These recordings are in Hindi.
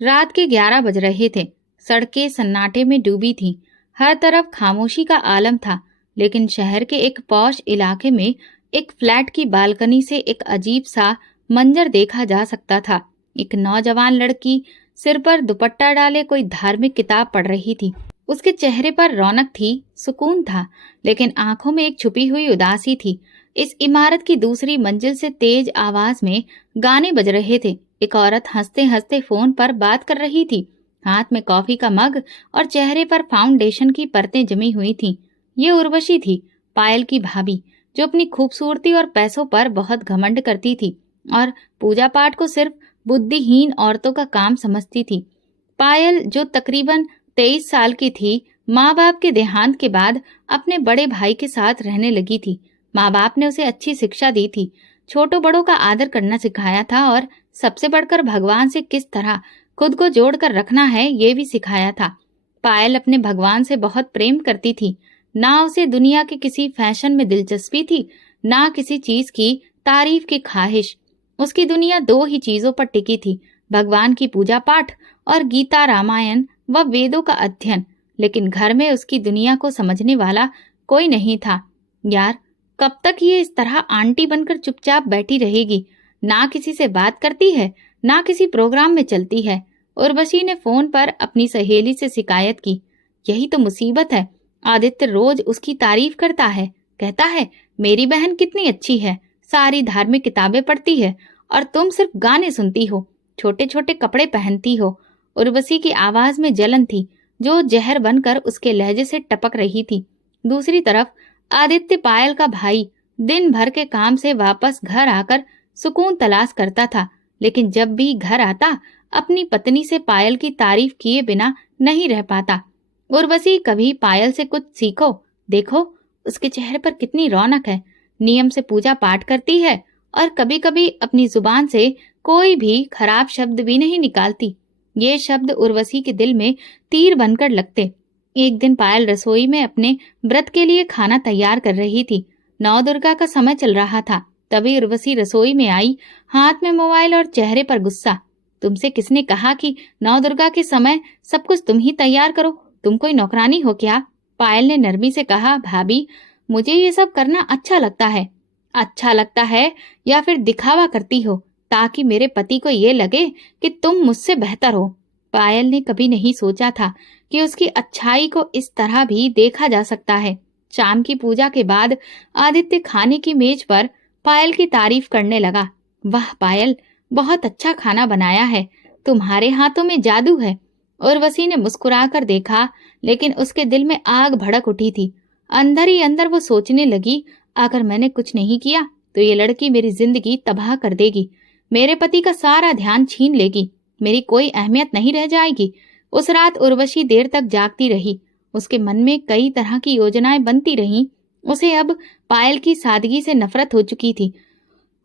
रात के 11 बज रहे थे। सड़कें सन्नाटे में डूबी थीं। हर तरफ खामोशी का आलम था। लेकिन शहर के एक पॉश इलाके में एक फ्लैट की बालकनी से एक अजीब सा मंजर देखा जा सकता था। एक नौजवान लड़की सिर पर दुपट्टा डाले कोई धार्मिक किताब पढ़ रही थी। उसके चेहरे पर रौनक थी, सुकून था, लेकिन आंखों में एक छुपी हुई उदासी थी। इस इमारत की दूसरी मंजिल से तेज आवाज में गाने बज रहे थे। एक औरत हंसते हंसते फोन पर बात कर रही थी। हाथ में कॉफी का मग और चेहरे पर फाउंडेशन की परतें जमी हुई थीं। ये उर्वशी थी, पायल की भाभी, जो अपनी खूबसूरती और पैसों पर बहुत घमंड करती थी और पूजा पाठ को सिर्फ बुद्धिहीन औरतों का काम समझती थी। पायल, जो तकरीबन 23 साल की थी, माँ बाप के देहांत के बाद अपने बड़े भाई के साथ रहने लगी थी। माँ बाप ने उसे अच्छी शिक्षा दी थी, छोटों बड़ों का आदर करना सिखाया था और सबसे बढ़कर भगवान से किस तरह खुद को जोड़कर रखना है ये भी सिखाया था। पायल अपने भगवान से बहुत प्रेम करती थी। ना उसे दुनिया के किसी फैशन में दिलचस्पी थी, ना किसी चीज की तारीफ की ख्वाहिश। उसकी दुनिया दो ही चीजों पर टिकी थी, भगवान की पूजा पाठ और गीता, रामायण व वेदों का अध्ययन। लेकिन घर में उसकी दुनिया को समझने वाला कोई नहीं था। यार, कब तक ये इस तरह आंटी बनकर चुपचाप बैठी रहेगी? ना किसी से बात करती है, ना किसी प्रोग्राम में चलती है। उर्वशी ने फोन पर अपनी सहेली से शिकायत की। यही तो मुसीबत है। आदित्य रोज उसकी तारीफ करता है, कहता है मेरी बहन कितनी अच्छी है, सारी धार्मिक किताबें पढ़ती है और तुम सिर्फ गाने सुनती हो, छोटे छोटे कपड़े पहनती हो। उर्वशी की आवाज में जलन थी, जो जहर बनकर उसके लहजे से टपक रही थी। दूसरी तरफ आदित्य, पायल का भाई, दिन भर के काम से वापस घर आकर सुकून तलाश करता था, लेकिन जब भी घर आता अपनी पत्नी से पायल की तारीफ किए बिना नहीं रह पाता। उर्वशी, कभी पायल से कुछ सीखो, देखो उसके चेहरे पर कितनी रौनक है, नियम से पूजा पाठ करती है और कभी कभी अपनी जुबान से कोई भी खराब शब्द भी नहीं निकालती। ये शब्द उर्वशी के दिल में तीर बनकर लगते। एक दिन पायल रसोई में अपने व्रत के लिए खाना तैयार कर रही थी। नौ दुर्गा का समय चल रहा था। तभी उर्वशी रसोई में आई, हाथ में मोबाइल और चेहरे पर गुस्सा। तुमसे किसने कहा कि नौ दुर्गा के समय सब कुछ तुम ही तैयार करो? तुम कोई नौकरानी हो क्या? पायल ने नरमी से कहा, भाभी, मुझे ये सब करना अच्छा लगता है। अच्छा लगता है या फिर दिखावा करती हो ताकि मेरे पति को ये लगे कि तुम मुझसे बेहतर हो? पायल ने कभी नहीं सोचा था कि उसकी अच्छाई को इस तरह भी देखा जा सकता है। शाम की पूजा के बाद आदित्य खाने की मेज पर पायल की तारीफ करने लगा। वाह पायल, बहुत अच्छा खाना बनाया है, तुम्हारे हाथों में जादू है। उर्वशी ने मुस्कुराकर देखा, लेकिन उसके दिल में आग भड़क उठी थी। अंदर ही अंदर वो सोचने लगी, अगर मैंने कुछ नहीं किया तो ये लड़की मेरी जिंदगी तबाह कर देगी, मेरे पति का सारा ध्यान छीन लेगी, मेरी कोई अहमियत नहीं रह जाएगी। उस रात उर्वशी देर तक जागती रही। उसके मन में कई तरह की योजनाएं बनती रहीं। उसे अब पायल की सादगी से नफरत हो चुकी थी।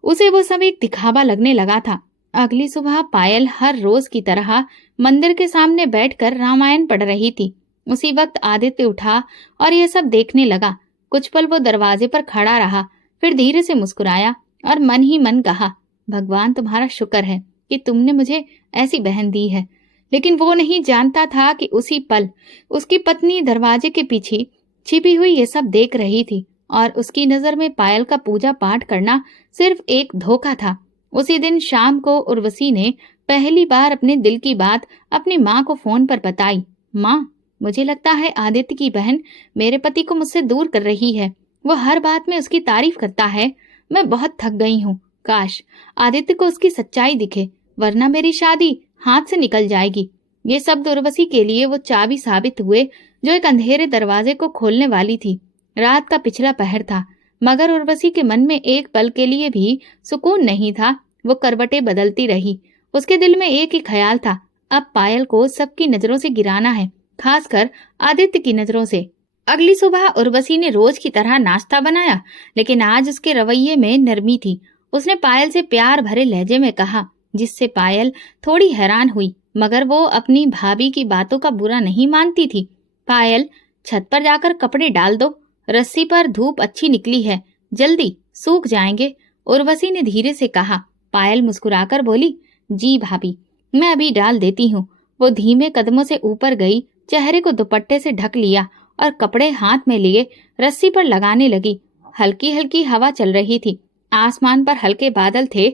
उसे वो सब एक दिखावा लगने लगा था। अगली सुबह पायल हर रोज की तरह मंदिर के सामने बैठकर रामायण पढ़ रही थी। उसी वक्त आदित्य उठा और यह सब देखने लगा। कुछ पल वो दरवाजे पर खड़ा रहा, फिर धीरे से मुस्कुराया और मन ही मन कहा, भगवान तुम्हारा शुक्र है कि तुमने मुझे ऐसी बहन दी है। लेकिन वो नहीं जानता था कि उसी पल उसकी पत्नी दरवाजे के पीछे छिपी हुई ये सब देख रही थी और उसकी नजर में पायल का पूजा पाठ करना सिर्फ एक धोखा था। उसी दिन शाम को उर्वशी ने पहली बार अपने दिल की बात अपनी माँ को फोन पर बताई। माँ, मुझे लगता है आदित्य की बहन मेरे पति को मुझसे दूर कर रही है। वो हर बात में उसकी तारीफ करता है। मैं बहुत थक गई हूँ। काश आदित्य को उसकी सच्चाई दिखे, वरना मेरी शादी हाथ से निकल जाएगी। ये शब्द उर्वशी के लिए वो चाबी साबित हुए जो एक अंधेरे दरवाजे को खोलने वाली थी। रात का पिछला पहर था, मगर उर्वशी के मन में एक पल के लिए भी सुकून नहीं था। वो करवटें बदलती रही। उसके दिल में एक ही ख्याल था, अब पायल को सबकी नजरों से गिराना है, खासकर आदित्य की नजरों से। अगली सुबह उर्वशी ने रोज की तरह नाश्ता बनाया, लेकिन आज उसके रवैये में नरमी थी। उसने पायल से प्यार भरे लहजे में कहा, जिससे पायल थोड़ी हैरान हुई, मगर वो अपनी भाभी की बातों का बुरा नहीं मानती थी। पायल, छत पर जाकर कपड़े डाल दो, रस्सी पर धूप अच्छी निकली है, जल्दी सूख जाएंगे, उर्वशी ने धीरे से कहा। पायल मुस्कुराकर बोली, जी भाभी। मैं अभी डाल देती हूँ। वो धीमे कदमों से ऊपर गई, चेहरे को दुपट्टे से ढक लिया और कपड़े हाथ में लिए रस्सी पर लगाने लगी। हल्की हल्की हवा चल रही थी, आसमान पर हल्के बादल थे।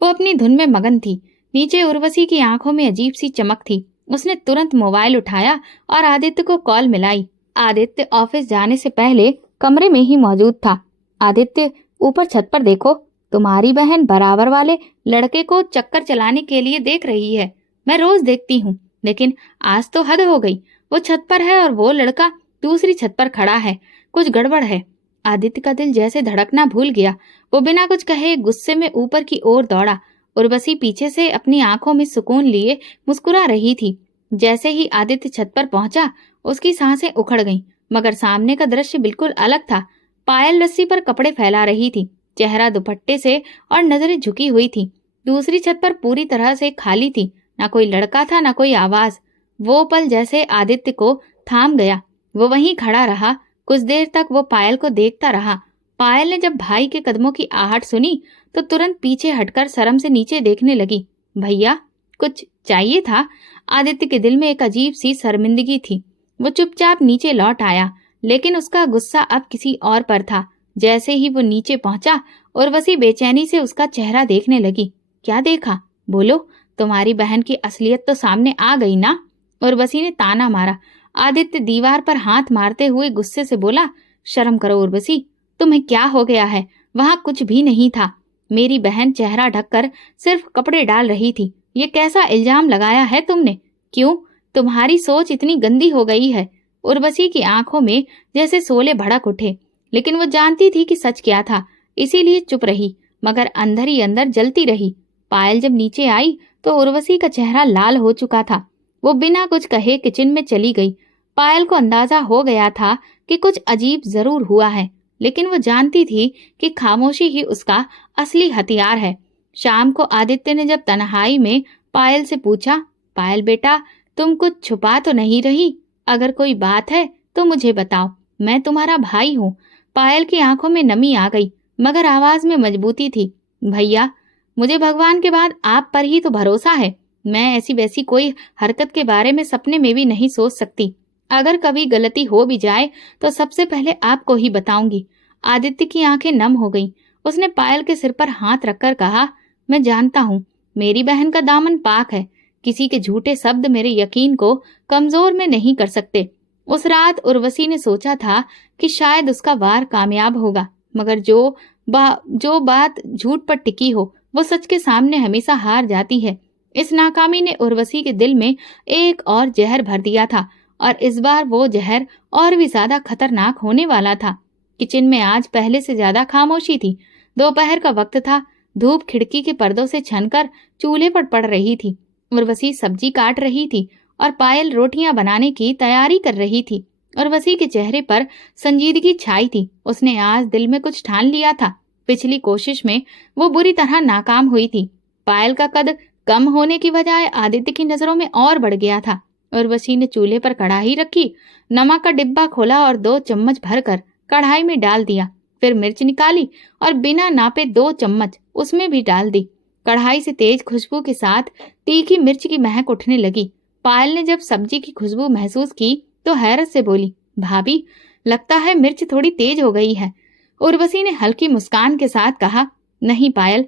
वो अपनी धुन में मगन थी। नीचे उर्वशी की आंखों में अजीब सी चमक थी। उसने तुरंत मोबाइल उठाया और आदित्य को कॉल मिलाई। आदित्य ऑफिस जाने से पहले कमरे में ही मौजूद था। आदित्य, ऊपर छत पर देखो, तुम्हारी बहन बराबर वाले लड़के को चक्कर चलाने के लिए देख रही है। मैं रोज देखती हूँ, लेकिन आज तो हद हो गई। वो छत पर है और वो लड़का दूसरी छत पर खड़ा है। कुछ गड़बड़ है। आदित्य का दिल जैसे धड़कना भूल गया। वो बिना कुछ कहे गुस्से में ऊपर की ओर दौड़ा। उर्वशी पीछे से अपनी आंखों में सुकून लिए मुस्कुरा रही थी। जैसे ही आदित्य छत पर पहुंचा, उसकी सांसें उखड़ गईं, मगर सामने का दृश्य बिल्कुल अलग था। पायल रस्सी पर कपड़े फैला रही थी, चेहरा दुपट्टे से और नजरें झुकी हुई थी। दूसरी छत पर पूरी तरह से खाली थी। ना कोई लड़का था, ना कोई आवाज। वो पल जैसे आदित्य को थाम गया। वो वहीं खड़ा रहा। कुछ देर तक वो पायल को देखता रहा। पायल ने जब भाई के कदमों की आहट सुनी तो तुरंत पीछे हटकर शर्म से नीचे देखने लगी। भैया, कुछ चाहिए था? आदित्य के दिल में एक अजीब सी शर्मिंदगी थी। वो चुपचाप नीचे लौट आया, लेकिन उसका गुस्सा अब किसी और पर था। जैसे ही वो नीचे पहुंचा, उर्वशी बेचैनी से उसका चेहरा देखने लगी। क्या देखा? बोलो, तुम्हारी बहन की असलियत तो सामने आ गई ना? उर्वशी ने ताना मारा। आदित्य दीवार पर हाथ मारते हुए गुस्से से बोला, शर्म करो उर्वशी, तुम्हें क्या हो गया है? वहां कुछ भी नहीं था। मेरी बहन चेहरा ढककर सिर्फ कपड़े डाल रही थी। ये कैसा इल्जाम लगाया है तुमने? क्यों? तुम्हारी सोच इतनी गंदी हो गई है। उर्वशी की आंखों में जैसे शोले भड़क उठे, लेकिन वो जानती थी कि सच क्या था, इसीलिए चुप रही, मगर अंदर ही अंदर जलती रही। पायल जब नीचे आई तो उर्वशी का चेहरा लाल हो चुका था। वो बिना कुछ कहे किचन में चली गई। पायल को अंदाजा हो गया था कि कुछ अजीब जरूर हुआ है, लेकिन वो जानती थी कि खामोशी ही उसका असली हथियार है। शाम को आदित्य ने जब तन्हाई में पायल से पूछा, पायल बेटा, तुम कुछ छुपा तो नहीं रही? अगर कोई बात है तो मुझे बताओ, मैं तुम्हारा भाई हूँ। पायल की आंखों में नमी आ गई, मगर आवाज में मजबूती थी। भैया, मुझे भगवान के बाद आप पर ही तो भरोसा है। मैं ऐसी वैसी कोई हरकत के बारे में सपने में भी नहीं सोच सकती। अगर कभी गलती हो भी जाए तो सबसे पहले आपको ही बताऊंगी। आदित्य की आंखें नम हो गईं। उसने पायल के सिर पर हाथ रखकर कहा, मैं जानता हूँ मेरी बहन का दामन पाक है। किसी के झूठे शब्द मेरे यकीन को कमजोर में नहीं कर सकते। उस रात उर्वशी ने सोचा था कि शायद उसका वार कामयाब होगा, मगर जो बात झूठ पर टिकी हो वो सच के सामने हमेशा हार जाती है। इस नाकामी ने उर्वशी के दिल में एक और जहर भर दिया था, और इस बार वो जहर और भी ज्यादा खतरनाक होने वाला था। किचन में आज पहले से ज्यादा खामोशी थी। दोपहर का वक्त था। धूप खिड़की के पर्दों से छनकर चूल्हे पर पड़ रही थी। उर्वशी सब्जी काट रही थी और पायल रोटियां बनाने की तैयारी कर रही थी। उर्वशी के चेहरे पर संजीदगी छाई थी। उसने आज दिल में कुछ ठान लिया था। पिछली कोशिश में वो बुरी तरह नाकाम हुई थी। पायल का कद कम होने की बजाय आदित्य की नजरों में और बढ़ गया था। उर्वशी ने चूल्हे पर कढ़ाई रखी, नमक का डिब्बा खोला और 2 चम्मच भरकर कढ़ाई में डाल दिया। फिर मिर्च निकाली और बिना नापे 2 चम्मच उसमें भी डाल दी। कढ़ाई से तेज खुशबू के साथ तीखी मिर्च की महक उठने लगी। पायल ने जब सब्जी की खुशबू महसूस की तो हैरत से बोली, भाभी, लगता है मिर्च थोड़ी तेज हो गई है। उर्वशी ने हल्की मुस्कान के साथ कहा, नहीं पायल,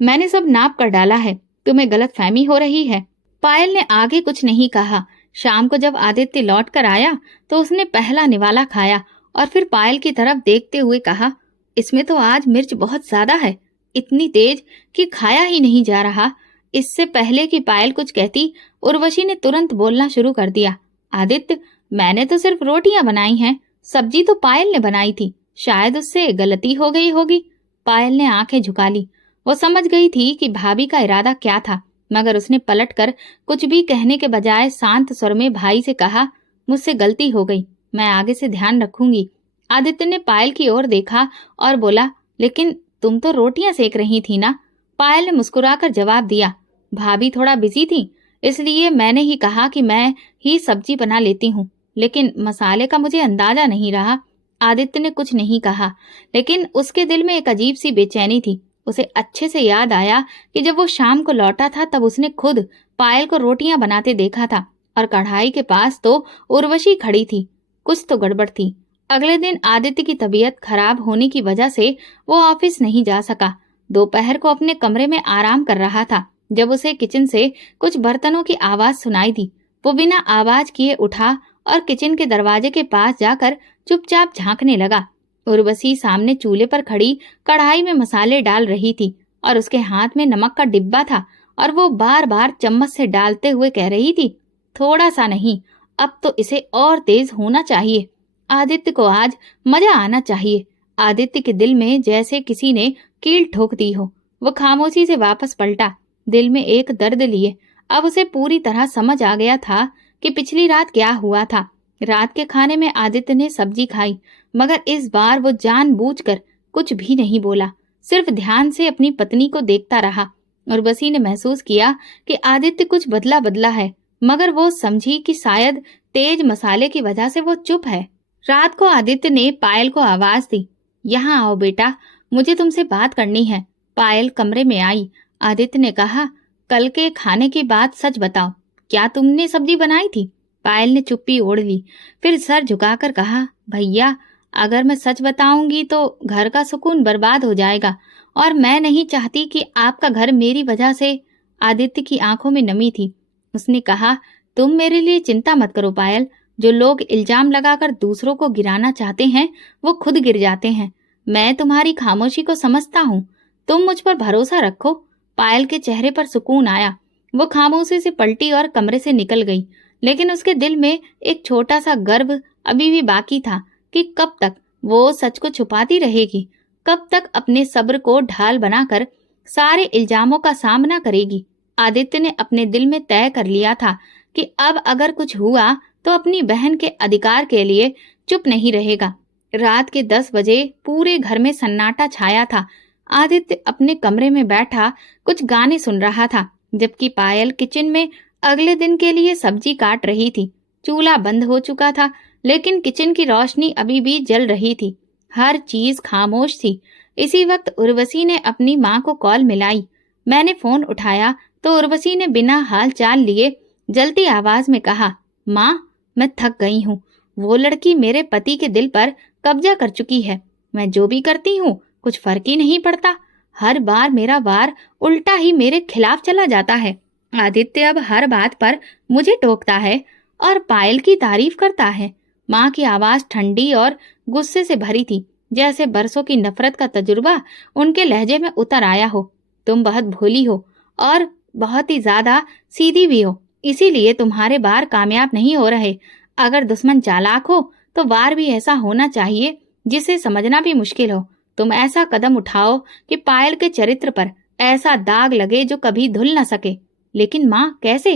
मैंने सब नाप कर डाला है, तुम्हें गलतफहमी हो रही है। पायल ने आगे कुछ नहीं कहा। शाम को जब आदित्य लौट कर आया तो उसने पहला निवाला खाया और फिर पायल की तरफ देखते हुए कहा, इसमें तो आज मिर्च बहुत ज्यादा है, इतनी तेज कि खाया ही नहीं जा रहा। इससे पहले कि पायल कुछ कहती, उर्वशी ने तुरंत बोलना शुरू कर दिया, आदित्य, मैंने तो सिर्फ रोटियां बनाई हैं, सब्जी तो पायल ने बनाई थी, शायद उससे गलती हो गई होगी। पायल ने आंखें झुका ली। वो समझ गई थी कि भाभी का इरादा क्या था, मगर उसने पलटकर कुछ भी कहने के बजाय शांत स्वर में भाई से कहा, मुझसे गलती हो गई, मैं आगे से ध्यान रखूंगी। आदित्य ने पायल की ओर देखा और बोला, लेकिन तुम तो रोटियां सेक रही थी ना? पायल ने मुस्कुराकर जवाब दिया, भाभी थोड़ा बिजी थी, इसलिए मैंने ही कहा कि मैं ही सब्जी बना लेती हूँ, लेकिन मसाले का मुझे अंदाजा नहीं रहा। आदित्य ने कुछ नहीं कहा, लेकिन उसके दिल में एक अजीब सी बेचैनी थी। उसे अच्छे से याद आया कि जब वो शाम को लौटा था तब उसने खुद पायल को रोटियां बनाते देखा था और कढ़ाई के पास तो उर्वशी खड़ी थी। कुछ तो गड़बड़ थी। अगले दिन आदित्य की तबीयत खराब होने की वजह से वो ऑफिस नहीं जा सका। दोपहर को अपने कमरे में आराम कर रहा था जब उसे किचन से कुछ बर्तनों की आवाज सुनाई दी। वो बिना आवाज किए उठा और किचन के दरवाजे के पास जाकर चुपचाप झांकने लगा। उर्वशी सामने चूल्हे पर खड़ी कढ़ाई में मसाले डाल रही थी और उसके हाथ में नमक का डिब्बा था और वो बार बार चम्मच से डालते हुए कह रही थी, थोड़ा सा नहीं, अब तो इसे और तेज होना चाहिए। आदित्य को आज मजा आना चाहिए। आदित्य के दिल में जैसे किसी ने कील ठोक दी हो। वो खामोशी से वापस पलटा, दिल में एक दर्द लिए। अब उसे पूरी तरह समझ आ गया था कि पिछली रात क्या हुआ था। रात के खाने में आदित्य ने सब्जी खाई, मगर इस बार वो जानबूझकर कुछ भी नहीं बोला, सिर्फ ध्यान से अपनी पत्नी को देखता रहा। उर्वशी ने महसूस किया कि आदित्य कुछ बदला बदला है, मगर वो समझी कि शायद तेज मसाले की वजह से वो चुप है। रात को आदित्य ने पायल को आवाज दी, यहाँ आओ बेटा, मुझे तुमसे बात करनी है। पायल कमरे में आई। आदित्य ने कहा, कल के खाने की बात सच बताओ, क्या तुमने सब्जी बनाई थी? पायल ने चुप्पी ओढ़ ली, फिर सर झुकाकर कहा, भैया अगर मैं सच बताऊंगी तो घर का सुकून बर्बाद हो जाएगा और मैं नहीं चाहती कि आपका घर मेरी वजह से। आदित्य की आंखों में नमी थी। उसने कहा, तुम मेरे लिए चिंता मत करो पायल, जो लोग इल्जाम लगाकर दूसरों को गिराना चाहते हैं वो खुद गिर जाते हैं। मैं तुम्हारी खामोशी को समझता हूँ, तुम मुझ पर भरोसा रखो। पायल के चेहरे पर सुकून आया। वो खामोशी से पलटी और कमरे से निकल गई, लेकिन उसके दिल में एक छोटा सा गर्व अभी भी बाकी था कि कब तक वो सच को छुपाती रहेगी, कब तक अपने सब्र को ढाल बनाकर सारे इल्जामों का सामना करेगी। आदित्य ने अपने दिल में तय कर लिया था कि अब अगर कुछ हुआ तो अपनी बहन के अधिकार के लिए चुप नहीं रहेगा। रात के 10 बजे पूरे घर में सन्नाटा छाया था। आदित्य अपने कमरे में बैठा कुछ गाने सुन रहा था, जबकि पायल किचन में अगले दिन के लिए सब्जी काट रही थी। चूल्हा बंद हो चुका था, लेकिन किचन की रोशनी अभी भी जल रही थी। हर चीज खामोश थी। इसी वक्त उर्वशी ने अपनी माँ को कॉल मिलाई। मैंने फोन उठाया तो उर्वशी ने बिना हाल चाल लिए जलती आवाज में कहा, माँ मैं थक गई हूँ। वो लड़की मेरे पति के दिल पर कब्जा कर चुकी है। मैं जो भी करती हूँ कुछ फर्क ही नहीं पड़ता। हर बार मेरा वार उल्टा ही मेरे खिलाफ चला जाता है। आदित्य अब हर बात पर मुझे टोकता है और पायल की तारीफ करता है। माँ की आवाज ठंडी और गुस्से से भरी थी, जैसे बरसों की नफरत का तजुर्बा उनके लहजे में उतर आया हो। तुम बहुत भोली हो और बहुत ही ज्यादा सीधी भी हो, इसीलिए तुम्हारे वार कामयाब नहीं हो रहे। अगर दुश्मन चालाक हो तो वार भी ऐसा होना चाहिए जिसे समझना भी मुश्किल हो। तुम ऐसा कदम उठाओ कि पायल के चरित्र पर ऐसा दाग लगे जो कभी धुल न सके। लेकिन माँ कैसे?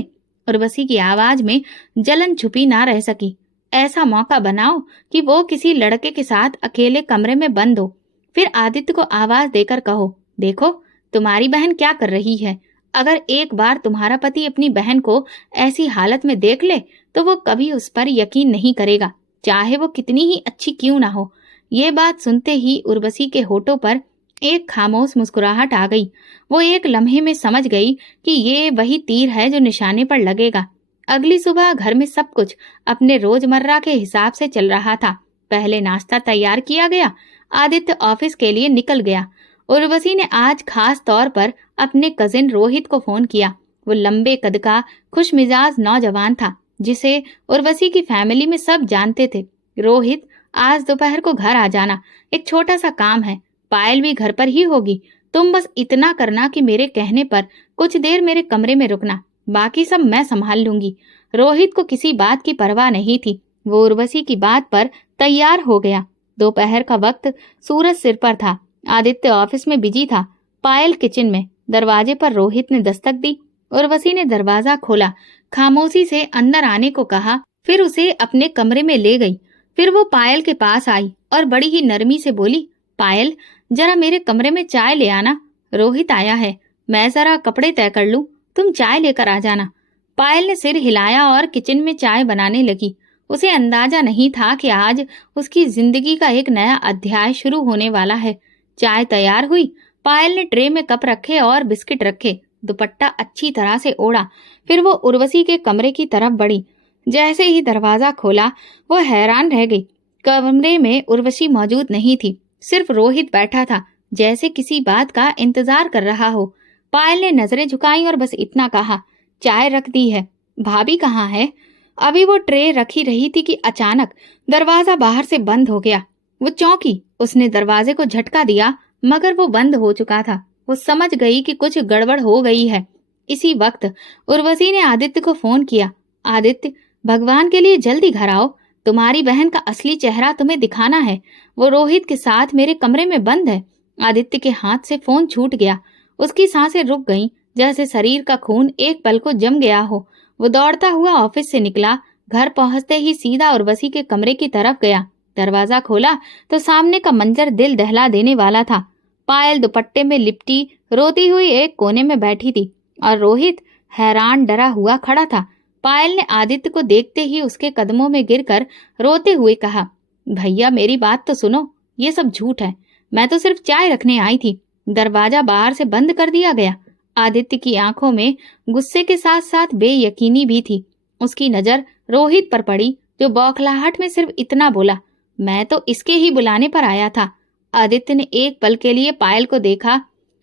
उर्वशी की आवाज में जलन छुपी ना रह सकी। ऐसा मौका बनाओ कि वो किसी लड़के के साथ अकेले कमरे में बंद हो, फिर आदित्य को आवाज देकर कहो, देखो तुम्हारी बहन क्या कर रही है। अगर एक बार तुम्हारा पति अपनी बहन को ऐसी हालत में देख ले तो वो कभी उस पर यकीन नहीं करेगा, चाहे वो कितनी ही अच्छी क्यों ना हो। ये बात सुनते ही उर्वशी के होठों पर एक खामोश मुस्कुराहट आ गई। वो एक लम्हे में समझ गई कि ये वही तीर है जो निशाने पर लगेगा। अगली सुबह घर में सब कुछ अपने रोजमर्रा के हिसाब से चल रहा था। पहले नाश्ता तैयार किया गया। आदित्य ऑफिस के लिए निकल गया। उर्वशी ने आज खास तौर पर अपने कजिन रोहित को फोन किया। वो लंबे कद का खुश मिजाज नौजवान था, जिसे उर्वशी की फैमिली में सब जानते थे। रोहित, आज दोपहर को घर आ जाना, एक छोटा सा काम है। पायल भी घर पर ही होगी। तुम बस इतना करना कि मेरे कहने पर कुछ देर मेरे कमरे में रुकना, बाकी सब मैं संभाल लूंगी। रोहित को किसी बात की परवाह नहीं थी। वो उर्वशी की बात पर तैयार हो गया। दोपहर का वक्त, सूरज सिर पर था। आदित्य ऑफिस में बिजी था, पायल किचन में। दरवाजे पर रोहित ने दस्तक दी। उर्वशी ने दरवाजा खोला, खामोशी से अंदर आने को कहा, फिर उसे अपने कमरे में ले गई। फिर वो पायल के पास आई और बड़ी ही नरमी से बोली, पायल जरा मेरे कमरे में चाय ले आना। रोहित आया है, मैं जरा कपड़े तय कर लूं, तुम चाय लेकर आ जाना। पायल ने सिर हिलाया और किचन में चाय बनाने लगी। उसे अंदाजा नहीं था कि आज उसकी जिंदगी का एक नया अध्याय शुरू होने वाला है। चाय तैयार हुई। पायल ने ट्रे में कप रखे और बिस्किट रखे। दुपट्टा अच्छी तरह से ओढ़ा। फिर वो उर्वशी के कमरे की तरफ बढ़ी। जैसे ही दरवाजा खोला वो हैरान रह गई। कमरे में उर्वशी मौजूद नहीं थी, सिर्फ रोहित बैठा था, जैसे किसी बात का इंतजार कर रहा हो। पायल ने नजरें झुकाई और बस इतना कहा, चाय रख दी है। भाभी कहाँ है? अभी वो ट्रे रखी रही थी कि अचानक दरवाजा बाहर से बंद हो गया। वो चौंकी। उसने दरवाजे को झटका दिया, मगर वो बंद हो चुका था। वो समझ गई कि कुछ गड़बड़ हो गई है। इसी वक्त उर्वशी ने आदित्य को फोन किया। आदित्य, भगवान के लिए जल्दी घर आओ, तुम्हारी बहन का असली चेहरा तुम्हें दिखाना है। वो रोहित के साथ मेरे कमरे में बंद है। आदित्य के हाथ से फोन छूट गया। उसकी सांसें रुक गईं, जैसे शरीर का खून एक पल को जम गया हो। वो दौड़ता हुआ ऑफिस से निकला। घर पहुंचते ही सीधा उर्वशी के कमरे की तरफ गया। दरवाजा खोला तो सामने का मंजर दिल दहला देने वाला था। पायल दुपट्टे में लिपटी रोती हुई एक कोने में बैठी थी और रोहित हैरान डरा हुआ खड़ा था। पायल ने आदित्य को देखते ही उसके कदमों में गिरकर रोते हुए कहा, भैया मेरी बात तो सुनो, ये सब झूठ है। मैं तो सिर्फ चाय रखने आई थी, दरवाजा बाहर से बंद कर दिया गया। आदित्य की आंखों में गुस्से के साथ साथ बेयकीनी भी थी। उसकी नजर रोहित पर पड़ी, जो बौखलाहट में सिर्फ इतना बोला, मैं तो इसके ही बुलाने पर आया था। आदित्य ने एक पल के लिए पायल को देखा,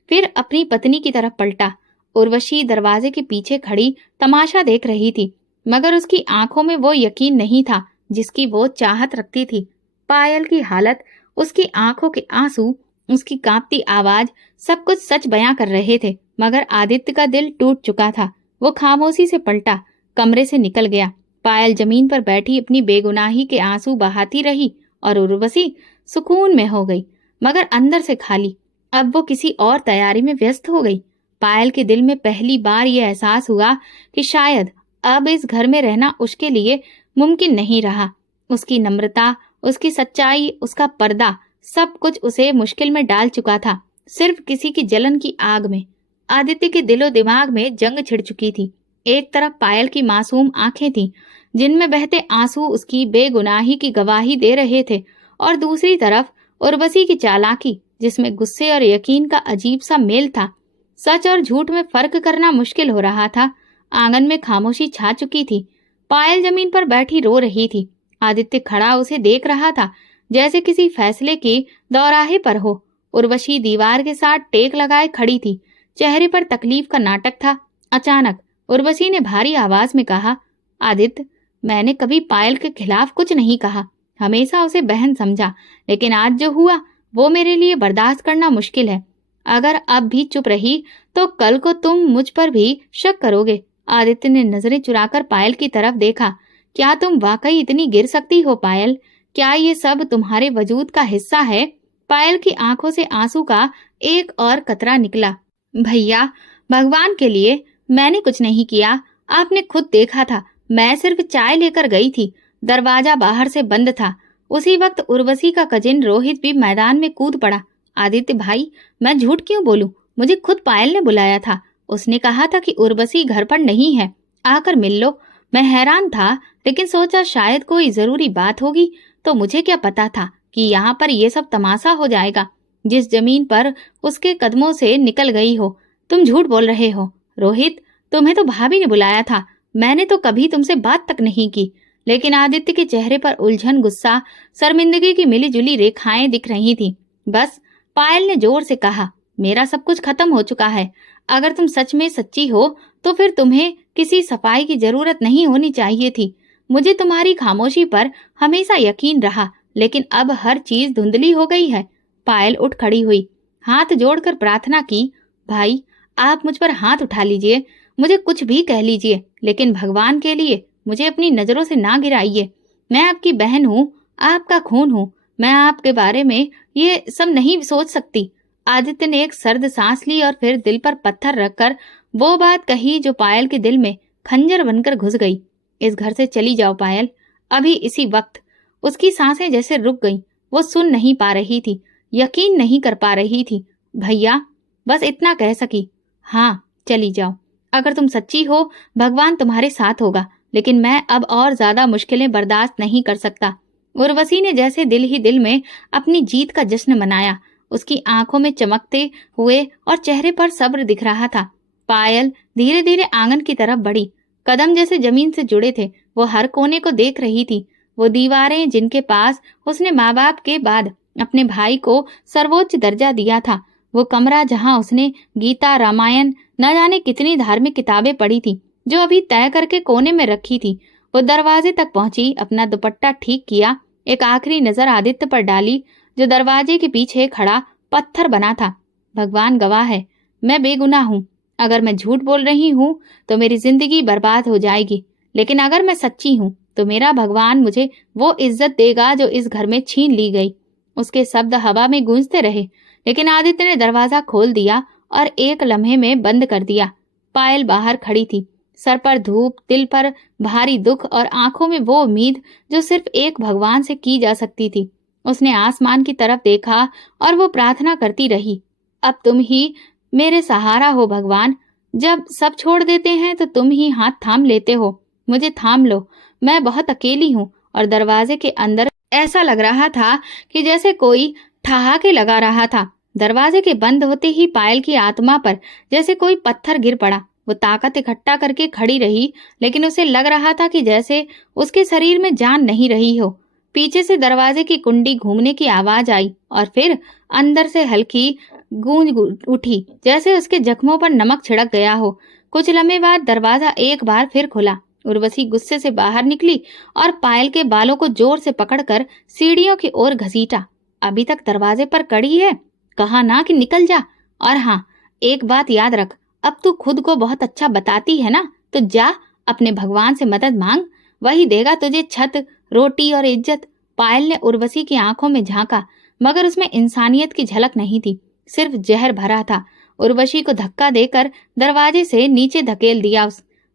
फिर अपनी पत्नी की तरफ पलटा। उर्वशी दरवाजे के पीछे खड़ी तमाशा देख रही थी, मगर उसकी आंखों में वो यकीन नहीं था जिसकी वो चाहत रखती थी। पायल की हालत, उसकी आंखों के आंसू, उसकी कांपती आवाज, सब कुछ सच बयां कर रहे थे। मगर आदित्य का दिल टूट चुका था। वो खामोशी से पलटा, कमरे से निकल गया। पायल जमीन पर बैठी अपनी बेगुनाही के आंसू बहाती रही और उर्वशी सुकून में हो गई, मगर अंदर से खाली। अब वो किसी और तैयारी में व्यस्त हो गई। पायल के दिल में पहली बार ये एहसास हुआ कि शायद अब इस घर में रहना उसके लिए मुमकिन नहीं रहा। उसकी नम्रता, उसकी सच्चाई, उसका पर्दा, सब कुछ उसे मुश्किल में डाल चुका था, सिर्फ किसी की जलन की आग में। आदित्य के दिलो दिमाग में जंग छिड़ चुकी थी। एक तरफ पायल की मासूम आंखें थीं, जिनमें बहते आंसू उसकी बेगुनाही की गवाही दे रहे थे, और दूसरी तरफ उर्वशी की चालाकी, जिसमें गुस्से और यकीन का अजीब सा मेल था। सच और झूठ में फर्क करना मुश्किल हो रहा था। आंगन में खामोशी छा चुकी थी। पायल जमीन पर बैठी रो रही थी। आदित्य खड़ा उसे देख रहा था, जैसे किसी फैसले के दौराहे पर हो। उर्वशी दीवार के साथ टेक लगाए खड़ी थी, चेहरे पर तकलीफ का नाटक था। अचानक उर्वशी ने भारी आवाज में कहा, आदित्य, मैंने कभी पायल के खिलाफ कुछ नहीं कहा, हमेशा उसे बहन समझा, लेकिन आज जो हुआ वो मेरे लिए बर्दाश्त करना मुश्किल है। अगर अब भी चुप रही तो कल को तुम मुझ पर भी शक करोगे। आदित्य ने नजरें चुराकर पायल की तरफ देखा। क्या तुम वाकई इतनी गिर सकती हो पायल? क्या ये सब तुम्हारे वजूद का हिस्सा है? पायल की आंखों से आंसू का एक और कतरा निकला। भैया, भगवान के लिए मैंने कुछ नहीं किया, आपने खुद देखा था। मैं सिर्फ चाय लेकर गई थी, दरवाजा बाहर से बंद था। उसी वक्त उर्वशी का कजिन रोहित भी मैदान में कूद पड़ा। आदित्य भाई, मैं झूठ क्यों बोलूं? मुझे खुद पायल ने बुलाया था। उसने कहा था कि उर्वशी घर पर नहीं है, आकर मिल लो। मैं हैरान था, लेकिन सोचा शायद कोई जरूरी बात होगी। तो मुझे क्या पता था कि यहाँ पर ये सब तमाशा हो जाएगा, जिस जमीन पर उसके कदमों से निकल गई हो। तुम झूठ बोल रहे हो रोहित, तुम्हें तो भाभी ने बुलाया था, मैंने तो कभी तुमसे बात तक नहीं की। लेकिन आदित्य के चेहरे पर उलझन, गुस्सा, शर्मिंदगी की मिलीजुली रेखाएं दिख रही थी। बस, पायल ने जोर से कहा, मेरा सब कुछ खत्म हो चुका है। अगर तुम सच में सच्ची हो तो फिर तुम्हें किसी सफाई की जरूरत नहीं होनी चाहिए थी। मुझे तुम्हारी खामोशी पर हमेशा यकीन रहा, लेकिन अब हर चीज धुंधली हो गई है। पायल उठ खड़ी हुई, हाथ जोड़कर प्रार्थना की, भाई आप मुझ पर हाथ उठा लीजिए, मुझे कुछ भी कह लीजिए, लेकिन भगवान के लिए मुझे अपनी नजरों से ना गिराइए। मैं आपकी बहन हूँ, आपका खून हूँ। मैं आपके बारे में ये सब नहीं सोच सकती। आदित्य ने एक सर्द सांस ली और फिर दिल पर पत्थर रखकर वो बात कही जो पायल के दिल में खंजर बनकर घुस गई। इस घर से चली जाओ पायल, अभी इसी वक्त। उसकी सांसें जैसे रुक गईं। वो सुन नहीं पा रही थी, यकीन नहीं कर पा रही थी। भैया, बस इतना कह सकी, हाँ चली जाओ। अगर तुम सच्ची हो, भगवान तुम्हारे साथ होगा, लेकिन मैं अब और ज्यादा मुश्किलें बर्दाश्त नहीं कर सकता। उर्वशी ने जैसे दिल ही दिल में अपनी जीत का जश्न मनाया। उसकी आंखों में चमकते हुए और चेहरे पर सब्र दिख रहा था। पायल धीरे धीरे आंगन की तरफ बढ़ी। कदम जैसे जमीन से जुड़े थे। वो हर कोने को देख रही थी। वो दीवारें जिनके पास उसने माँ बाप के बाद अपने भाई को सर्वोच्च दर्जा दिया था, वो कमरा जहां उसने गीता, रामायण, न जाने कितनी धार्मिक किताबें पढ़ी थी, जो अभी तय करके कोने में रखी थी। वो दरवाजे तक पहुंची, अपना दुपट्टा ठीक किया, एक आखिरी नजर आदित्य पर डाली, जो दरवाजे के पीछे खड़ा पत्थर बना था। भगवान गवाह है, मैं बेगुनाह हूँ। अगर मैं झूठ बोल रही हूँ तो मेरी जिंदगी बर्बाद हो जाएगी, लेकिन अगर मैं सच्ची हूँ तो मेरा भगवान मुझे वो इज्जत देगा जो इस घर में छीन ली गई। उसके शब्द हवा में गूंजते रहे, लेकिन आदित्य ने दरवाजा खोल दिया और एक लम्हे में बंद कर दिया। पायल बाहर खड़ी थी, सर पर धूप, दिल पर भारी दुख और आंखों में वो उम्मीद जो सिर्फ एक भगवान से की जा सकती थी। उसने आसमान की तरफ देखा और वो प्रार्थना करती रही, अब तुम ही मेरे सहारा हो भगवान। जब सब छोड़ देते हैं तो तुम ही हाथ थाम लेते हो। मुझे थाम लो, मैं बहुत अकेली हूँ। और दरवाजे के अंदर ऐसा लग रहा था कि जैसे कोई ठहाके लगा रहा था। दरवाजे के बंद होते ही पायल की आत्मा पर जैसे कोई पत्थर गिर पड़ा। वो ताकत इकट्ठा करके खड़ी रही, लेकिन उसे लग रहा था कि जैसे उसके शरीर में जान नहीं रही हो। पीछे से दरवाजे की कुंडी घूमने की आवाज आई और फिर अंदर से हल्की गूंज उठी, जैसे उसके जख्मों पर नमक छिड़क गया हो। कुछ लम्हे बाद दरवाजा एक बार फिर खुला। उर्वशी गुस्से से बाहर निकली और पायल के बालों को जोर से पकड़कर सीढ़ियों की ओर घसीटा। अभी तक दरवाजे पर कड़ी है, कहा ना कि निकल जा। और हाँ, एक बात याद रख, अब तू खुद को बहुत अच्छा बताती है ना, तो जा अपने भगवान से मदद मांग, वही देगा तुझे छत, रोटी और इज्जत। पायल ने उर्वशी की आंखों में झांका, मगर उसमें इंसानियत की झलक नहीं थी, सिर्फ जहर भरा था। उर्वशी को धक्का देकर दरवाजे से नीचे धकेल दिया।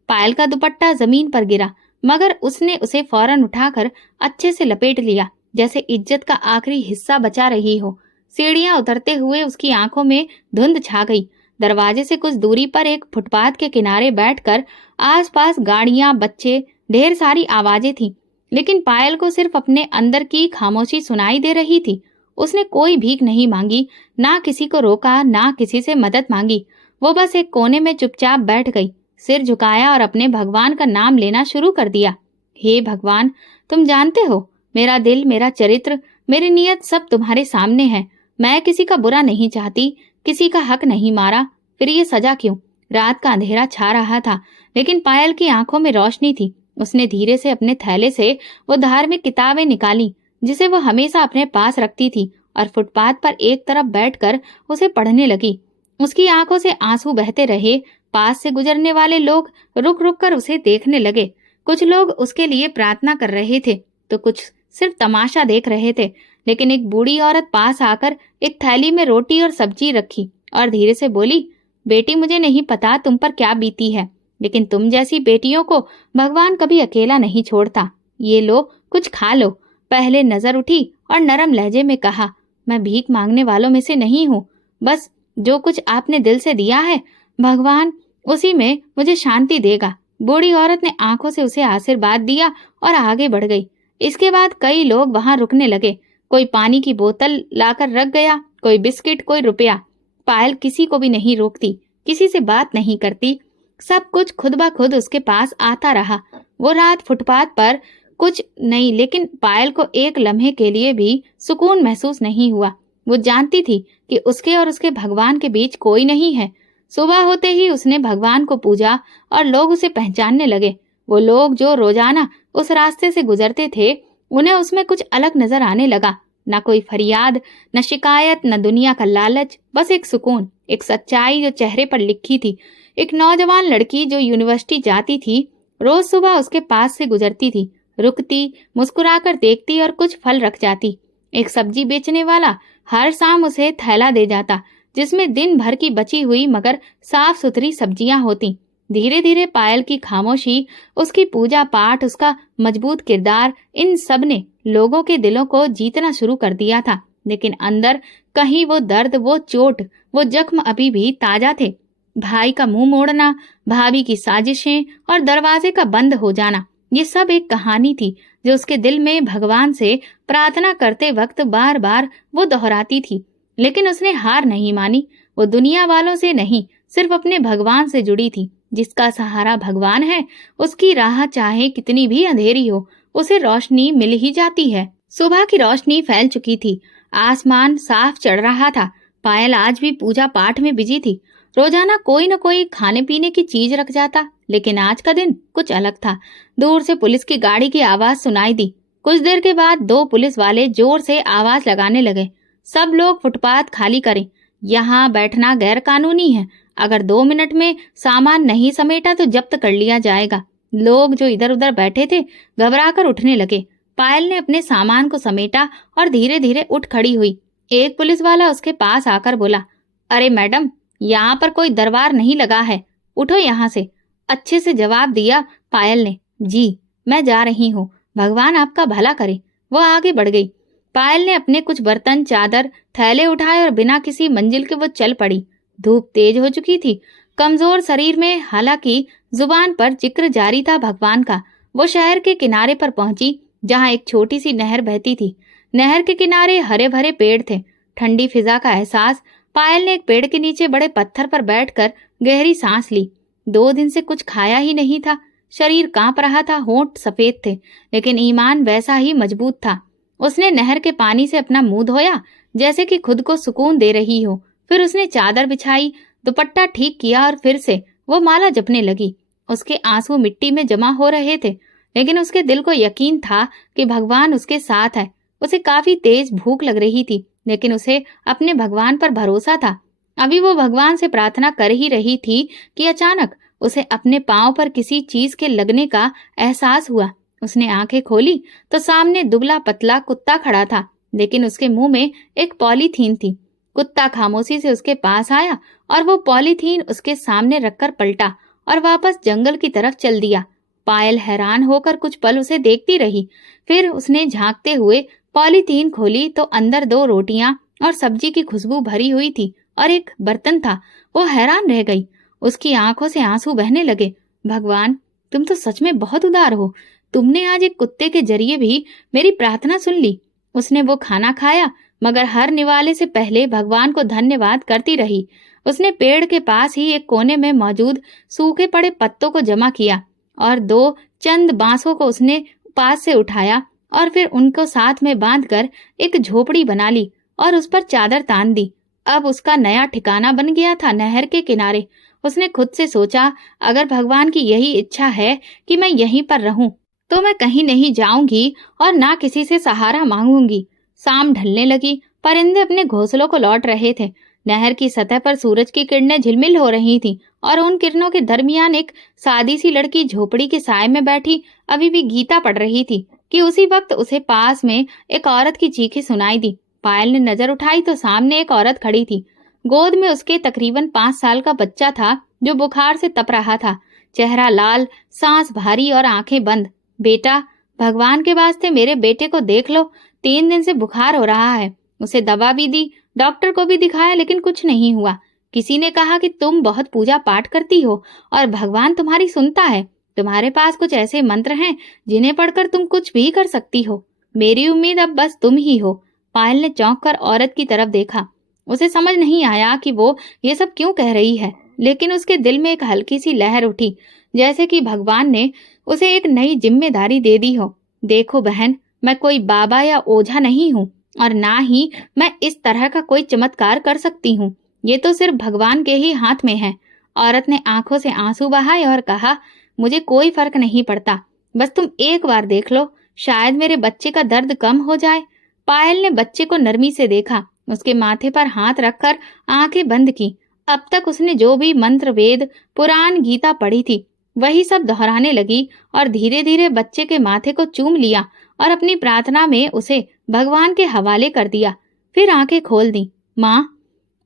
पायल का दुपट्टा जमीन पर गिरा, मगर उसने उसे फौरन उठाकर अच्छे से लपेट लिया, जैसे इज्जत का आखिरी हिस्सा बचा रही हो। सीढ़ियां उतरते हुए उसकी आंखों में धुंध छा गई। दरवाजे से कुछ दूरी पर एक फुटपाथ के किनारे बैठकर आसपास गाड़ियां, बच्चे, ढेर सारी आवाजें थीं, लेकिन पायल को सिर्फ अपने अंदर की खामोशी सुनाई दे रही थी। उसने कोई भीख नहीं मांगी, ना किसी को रोका, ना किसी से मदद मांगी। वो बस एक कोने में चुपचाप बैठ गई, सिर झुकाया और अपने भगवान का नाम लेना शुरू कर दिया। हे भगवान, तुम जानते हो, मेरा दिल, मेरा चरित्र, मेरी नीयत सब तुम्हारे सामने है। मैं किसी का बुरा नहीं चाहती, किसी का हक नहीं मारा, फिर ये सजा क्यों? रात का अंधेरा छा रहा था, लेकिन पायल की आंखों में रोशनी थी। उसने धीरे से अपने थैले से वो धार्मिक किताबें निकाली जिसे वो हमेशा अपने पास रखती थी, और फुटपाथ पर एक तरफ बैठकर उसे पढ़ने लगी। उसकी आंखों से आंसू बहते रहे। पास से गुजरने वाले लोग रुक रुक कर उसे देखने लगे। कुछ लोग उसके लिए प्रार्थना कर रहे थे, तो कुछ सिर्फ तमाशा देख रहे थे। लेकिन एक बूढ़ी औरत पास आकर एक थैली में रोटी और सब्जी रखी और धीरे से बोली, बेटी, मुझे नहीं पता तुम पर क्या बीती है, लेकिन तुम जैसी बेटियों को भगवान कभी अकेला नहीं छोड़ता। ये लो, कुछ खा लो। पहले नजर उठी और नरम लहजे में कहा, मैं भीख मांगने वालों में से नहीं हूँ। बस जो कुछ आपने दिल से दिया है, भगवान उसी में मुझे शांति देगा। बूढ़ी औरत ने आंखों से उसे आशीर्वाद दिया और आगे बढ़ गई। इसके बाद कई लोग वहां रुकने लगे। कोई पानी की बोतल लाकर रख गया, कोई बिस्किट, कोई रुपया। पायल किसी को भी नहीं रोकती, किसी से बात नहीं करती, सब कुछ खुद ब खुद उसके पास आता रहा। वो रात फुटपाथ पर कुछ नहीं, लेकिन पायल को एक लम्हे के लिए भी सुकून महसूस नहीं हुआ। वो जानती थी कि उसके और उसके भगवान के बीच कोई नहीं है। सुबह होते ही उसने भगवान को पूजा और लोग उसे पहचानने लगे। वो लोग जो रोजाना उस रास्ते से गुजरते थे, उन्हें उसमें कुछ अलग नजर आने लगा। न कोई फरियाद, न शिकायत, न दुनिया का लालच, बस एक सुकून, एक सच्चाई जो चेहरे पर लिखी थी। एक नौजवान लड़की जो यूनिवर्सिटी जाती थी, रोज सुबह उसके पास से गुजरती थी, रुकती, मुस्कुराकर देखती और कुछ फल रख जाती। एक सब्जी बेचने वाला हर शाम उसे थैला दे जाता, जिसमें दिन भर की बची हुई मगर साफ सुथरी सब्जियां होती। धीरे धीरे पायल की खामोशी, उसकी पूजा पाठ, उसका मजबूत किरदार, इन सब ने लोगों के दिलों को जीतना शुरू कर दिया था। लेकिन अंदर कहीं वो दर्द, वो चोट, वो जख्म अभी भी ताजा थे। भाई का मुंह मोड़ना, भाभी की साजिशें और दरवाजे का बंद हो जाना, ये सब एक कहानी थी जो उसके दिल में भगवान से प्रार्थना करते वक्त बार बार वो दोहराती थी। लेकिन उसने हार नहीं मानी। वो दुनिया वालों से नहीं, सिर्फ अपने भगवान से जुड़ी थी। जिसका सहारा भगवान है, उसकी राह चाहे कितनी भी अंधेरी हो, उसे रोशनी मिल ही जाती है। सुबह की रोशनी फैल चुकी थी, आसमान साफ चढ़ रहा था। पायल आज भी पूजा पाठ में बिजी थी। रोजाना कोई न कोई खाने पीने की चीज रख जाता, लेकिन आज का दिन कुछ अलग था। दूर से पुलिस की गाड़ी की आवाज सुनाई दी। कुछ देर के बाद 2 पुलिस वाले जोर से आवाज लगाने लगे, सब लोग फुटपाथ खाली करें, यहाँ बैठना गैर कानूनी है। अगर 2 मिनट में सामान नहीं समेटा तो जब्त कर लिया जाएगा। लोग जो इधर उधर बैठे थे घबराकर उठने लगे। पायल ने अपने सामान को समेटा और धीरे धीरे उठ खड़ी हुई। एक पुलिस वाला उसके पास आकर बोला, अरे मैडम, यहाँ पर कोई दरबार नहीं लगा है, उठो यहाँ से। अच्छे से जवाब दिया पायल ने। जी, मैं जा रही हूँ, भगवान आपका भला करे। वो आगे बढ़ गई। पायल ने अपने कुछ बर्तन, चादर, थैले उठाए और बिना किसी मंजिल के वो चल पड़ी। धूप तेज हो चुकी थी, कमजोर शरीर में, हालांकि जुबान पर जिक्र जारी था भगवान का। वो शहर के किनारे पर पहुंची, जहां एक छोटी सी नहर बहती थी। नहर के किनारे हरे भरे पेड़ थे। ठंडी फिजा का एहसास। पायल ने एक पेड़ के नीचे बड़े पत्थर पर बैठकर गहरी सांस ली। 2 दिन से कुछ खाया ही नहीं था, शरीर कांप रहा था, होंठ सफेद थे, लेकिन ईमान वैसा ही मजबूत था। उसने नहर के पानी से अपना मुंह धोया, जैसे कि खुद को सुकून दे रही हो। फिर उसने चादर बिछाई, दुपट्टा ठीक किया और फिर से वो माला जपने लगी। उसके आंसू मिट्टी में जमा हो रहे थे, लेकिन उसके दिल को यकीन था कि भगवान उसके साथ है। उसे काफी तेज भूख लग रही थी, लेकिन उसे अपने भगवान पर भरोसा था। अभी वो भगवान से प्रार्थना कर ही रही थी कि अचानक उसे अपने पांव पर किसी चीज के लगने का एहसास हुआ। उसने आंखें खोली तो सामने दुबला पतला कुत्ता खड़ा था, लेकिन उसके मुंह में एक पॉलीथीन थी। कुत्ता खामोशी से उसके पास आया और वो पॉलीथीन उसके सामने रखकर पलटा और वापस जंगल की तरफ चल दिया। पायल हैरान होकर कुछ पल उसे देखती रही। फिर उसने झांकते हुए पॉलीथीन खोली तो अंदर 2 रोटियां और सब्जी की खुशबू भरी हुई थी और एक बर्तन था। वो हैरान रह गई, उसकी आंखों से आंसू बहने लगे। भगवान, तुम तो सच में बहुत उदार हो। तुमने आज एक कुत्ते के जरिए भी मेरी प्रार्थना सुन ली। उसने वो खाना खाया, मगर हर निवाले से पहले भगवान को धन्यवाद करती रही। उसने पेड़ के पास ही एक कोने में मौजूद सूखे पड़े पत्तों को जमा किया और 2 चंद बांसों को उसने पास से उठाया और फिर उनको साथ में बांधकर एक झोपड़ी बना ली और उस पर चादर तान दी। अब उसका नया ठिकाना बन गया था नहर के किनारे। उसने खुद से सोचा, अगर भगवान की यही इच्छा है कि मैं यहीं पर रहूं, तो मैं कहीं नहीं जाऊंगी और ना किसी से सहारा मांगूंगी। शाम ढलने लगी, परिंदे अपने घोंसलों को लौट रहे थे। नहर की सतह पर सूरज की किरणें झिलमिल हो रही थीं और उन किरणों के दरमियान एक सादी सी लड़की झोपड़ी के साए में बैठी अभी भी गीता पढ़ रही थी कि उसी वक्त उसे पास में एक औरत की चीखें सुनाई दी। पायल ने नजर उठाई तो सामने एक औरत खड़ी थी। गोद में उसके तकरीबन 5 साल का बच्चा था, जो बुखार से तप रहा था। चेहरा लाल, सांस भारी और आंखें बंद। बेटा, भगवान के वास्ते मेरे बेटे को देख लो, 3 दिन से बुखार हो रहा है। उसे दवा भी दी, डॉक्टर को भी दिखाया, लेकिन कुछ नहीं हुआ। किसी ने कहा कि तुम बहुत पूजा पाठ करती हो और भगवान तुम्हारी सुनता है। तुम्हारे पास कुछ ऐसे मंत्र हैं जिन्हें पढ़कर तुम कुछ भी कर सकती हो। मेरी उम्मीद अब बस तुम ही हो। पायल ने चौंक कर औरत की तरफ देखा। उसे समझ नहीं आया कि वो ये सब क्यों कह रही है, लेकिन उसके दिल में एक हल्की सी लहर उठी, जैसे कि भगवान ने उसे एक नई जिम्मेदारी दे दी हो। देखो बहन, मैं कोई बाबा या ओझा नहीं हूँ और ना ही मैं इस तरह का कोई चमत्कार कर सकती हूँ। ये तो सिर्फ भगवान के ही हाथ में है। औरत ने आंखों से आंसू बहाए और कहा, मुझे कोई फर्क नहीं पड़ता, बस तुम एक बार देख लो, शायद मेरे बच्चे का दर्द कम हो जाए। पायल ने बच्चे को नरमी से देखा, उसके माथे पर हाथ रखकर आंखें बंद की। अब तक उसने जो भी मंत्र, वेद, पुराण, गीता पढ़ी थी, वही सब दोहराने लगी और धीरे धीरे बच्चे के माथे को चूम लिया और अपनी प्रार्थना में उसे भगवान के हवाले कर दिया। फिर आंखें खोल दी। माँ,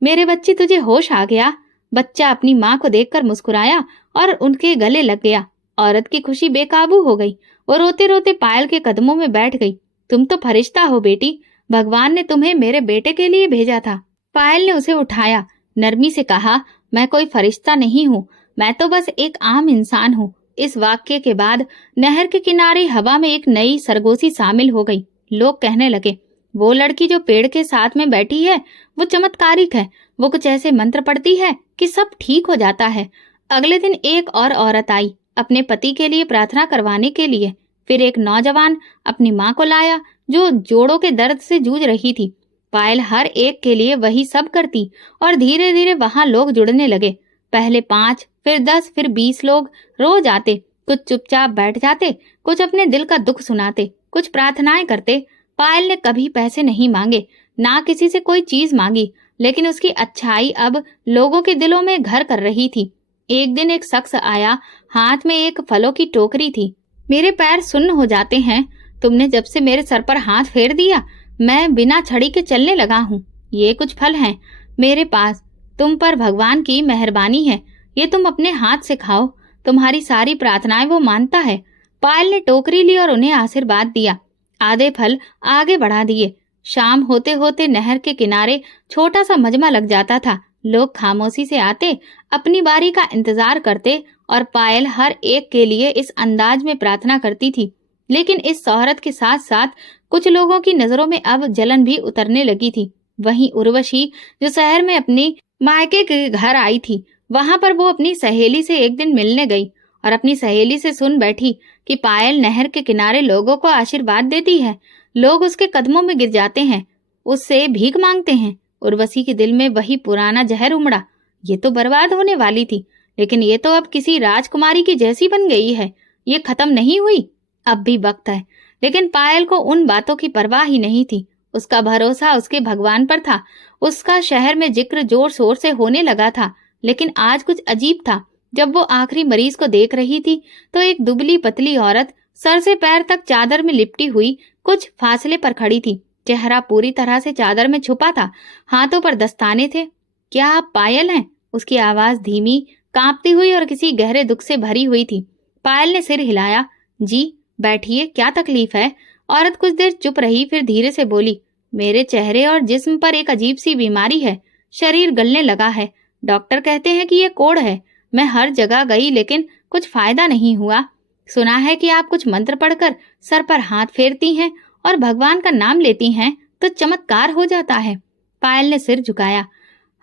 मेरे बच्चे, तुझे होश आ गया? बच्चा अपनी माँ को देखकर मुस्कुराया और उनके गले लग गया। औरत की खुशी बेकाबू हो गई। वो रोते रोते पायल के कदमों में बैठ गई। तुम तो फरिश्ता हो बेटी, भगवान ने तुम्हें मेरे बेटे के लिए भेजा था। पायल ने उसे उठाया, नरमी से कहा, मैं कोई फरिश्ता नहीं हूँ, मैं तो बस एक आम इंसान हूँ। इस वाक्य के बाद नहर के किनारे हवा में एक नई सरगोशी शामिल हो गई। लोग कहने लगे, वो लड़की जो पेड़ के साथ में बैठी है वो चमत्कारिक है। वो कुछ ऐसे मंत्र पढ़ती है कि सब ठीक हो जाता है। अगले दिन एक और औरत आई अपने पति के लिए प्रार्थना करवाने के लिए। फिर एक नौजवान अपनी माँ को लाया जो जोड़ों के दर्द से जूझ रही थी। पायल हर एक के लिए वही सब करती और धीरे धीरे वहां लोग जुड़ने लगे। पहले 5, फिर 10, फिर 20 लोग रोज आते। कुछ चुपचाप बैठ जाते, कुछ अपने दिल का दुख सुनाते, कुछ प्रार्थनाएं करते। पायल ने कभी पैसे नहीं मांगे, ना किसी से कोई चीज मांगी, लेकिन उसकी अच्छाई अब लोगों के दिलों में घर कर रही थी। एक दिन एक शख्स आया, हाथ में एक फलों की टोकरी थी। मेरे पैर सुन्न हो जाते हैं। तुमने जब से मेरे सर पर हाथ फेर दिया, मैं बिना छड़ी के चलने लगा हूँ। ये कुछ फल हैं मेरे पास, तुम पर भगवान की मेहरबानी है, ये तुम अपने हाथ से खाओ। तुम्हारी सारी प्रार्थनाएं वो मानता है। पायल ने टोकरी ली और उन्हें आशीर्वाद दिया। आधे फल आगे बढ़ा दिए। शाम होते होते नहर के किनारे छोटा सा मजमा लग जाता था। लोग खामोशी से आते, अपनी बारी का इंतजार करते और पायल हर एक के लिए इस अंदाज में प्रार्थना करती थी। लेकिन इस शोहरत के साथ साथ कुछ लोगों की नजरों में अब जलन भी उतरने लगी थी। वहीं उर्वशी जो शहर में अपनी मायके के घर आई थी, वहां पर वो अपनी सहेली से एक दिन मिलने गई और अपनी सहेली से सुन बैठी कि पायल नहर के किनारे लोगों को आशीर्वाद देती है। लोग उसके कदमों में गिर जाते हैं, उससे भीख मांगते हैं। उर्वशी के दिल में वही पुराना जहर उमड़ा। ये तो बर्बाद होने वाली थी, लेकिन ये तो अब किसी राजकुमारी की जैसी बन गई है। ये खत्म नहीं हुई, अब भी वक्त है। लेकिन पायल को उन बातों की परवाह ही नहीं थी। उसका भरोसा उसके भगवान पर था। उसका शहर में जिक्र जोर शोर से होने लगा था। लेकिन आज कुछ अजीब था। जब वो आखिरी मरीज को देख रही थी तो एक दुबली पतली औरत सर से पैर तक चादर में लिपटी हुई कुछ फासले पर खड़ी थी। चेहरा पूरी तरह से चादर में छुपा था, हाथों पर दस्ताने थे। क्या आप पायल हैं? उसकी आवाज धीमी, कांपती हुई और किसी गहरे दुख से भरी हुई थी। पायल ने सिर हिलाया। जी, बैठिए, क्या तकलीफ है? औरत कुछ देर चुप रही, फिर धीरे से बोली, मेरे चेहरे और जिस्म पर एक अजीब सी बीमारी है। शरीर गलने लगा है। डॉक्टर कहते हैं कि ये कोढ़ है। मैं हर जगह गई लेकिन कुछ फायदा नहीं हुआ। सुना है कि आप कुछ मंत्र पढ़कर सर पर हाथ फेरती हैं और भगवान का नाम लेती हैं तो चमत्कार हो जाता है। पायल ने सिर झुकाया।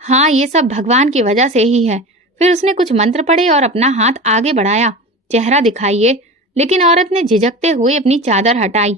हाँ, ये सब भगवान की वजह से ही है। फिर उसने कुछ मंत्र पढ़े और अपना हाथ आगे बढ़ाया। चेहरा दिखाइए। लेकिन औरत ने झिझकते हुए अपनी चादर हटाई।